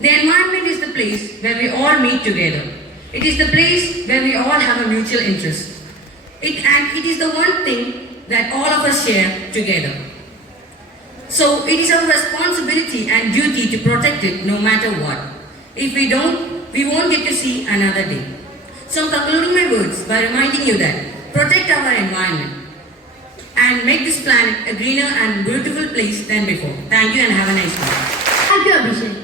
The environment is the place where we all meet together. It is the place where we all have a mutual interest. And it is the one thing that all of us share together. So it is our responsibility and duty to protect it no matter what. If we don't, we won't get to see another day. So I'm concluding my words by reminding you that protect our environment and make this planet a greener and beautiful place than before. Thank you and have a nice day. Thank you, Abhishek.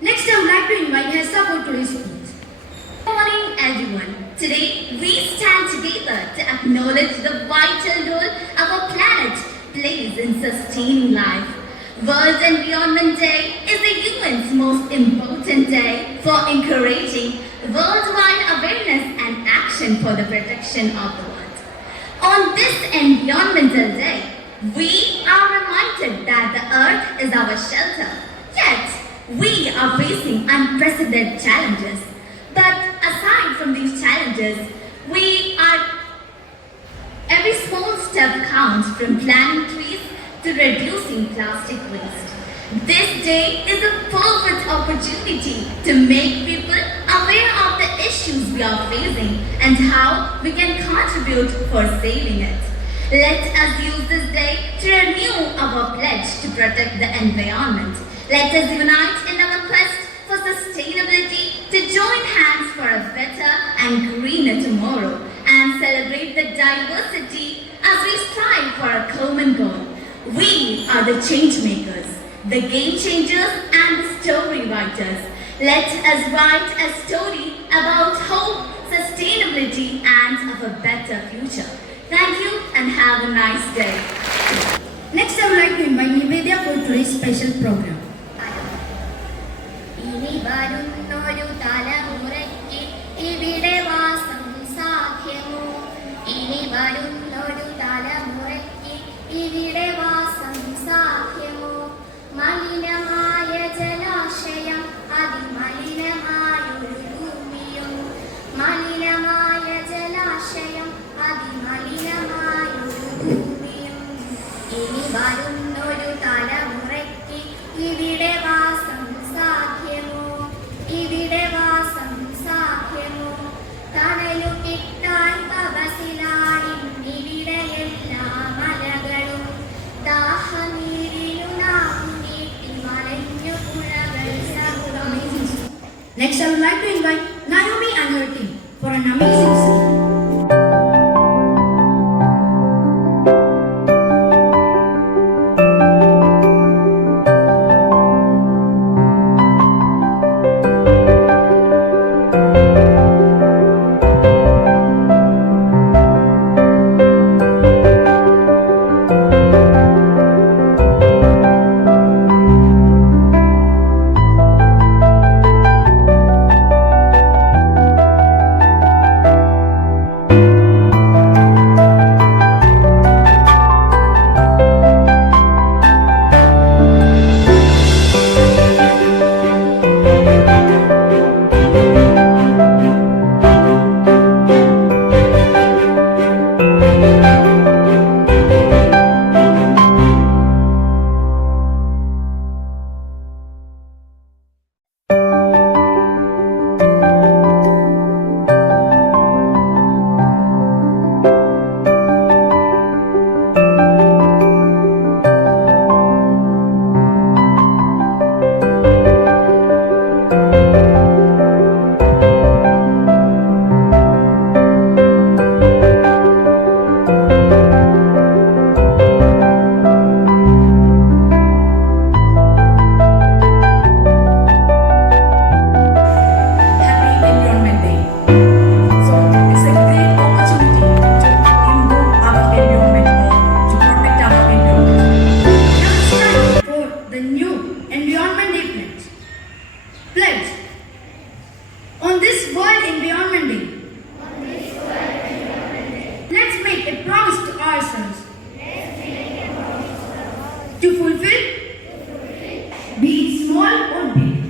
Next, I would like to invite Hessa for today's speech. Good morning, everyone. Today, we stand together to acknowledge the vital role our planet plays in sustaining life. World Environment Day is the UN's most important day for encouraging worldwide awareness and action for the protection of the world. On this Environmental Day, we are reminded that the earth is our shelter. Yet, we are facing unprecedented challenges. But aside from these challenges, every small step counts, from planting trees to reducing plastic waste. This day is a perfect opportunity to make people aware of the issues we are facing and how we can contribute for saving it. Let us use this day to renew our pledge to protect the environment. Let us unite in our quest for sustainability, to join hands for a better and greener tomorrow, and celebrate the diversity as we strive for a common goal. We are the change makers, the game changers, and the story writers. Let us write a story about hope, sustainability, and of a better future. Thank you and have a nice day. Next, I would like to invite Nivedya for today's special program. ഇനി വരുന്നൊരു തലമുറയ്ക്ക് ഇവിടെ വാസം സാധ്യമോ? ഇനി വരുന്നൊരു തലമുറയ്ക്ക് ഇവിടെ വാസം സാധ്യമോ? മലിനമായ ജലാശയം, അതിമലിനമായൊരു ഭൂമിയും. മലിനമായ ജലാശയം, അതിമലിനമായൊരു ഭൂമിയും. ഇനി വരുന്നൊരു തലമുറയ്ക്ക് ഇവിടെ വാസം സാധ്യമോ? ഇവിടെ വാസം സാധ്യമോ? തണലു കിട്ടാൻ തപസിലാണിവിടെ എല്ലാ മലകളും. ദാഹനീരിനു നാം നീട്ടി മലഞ്ഞു പുഴകൾ സംഗമിച്ചു. Next, I would like to invite Naomi and her team for an amazing scene. to fulfill, be it small or big.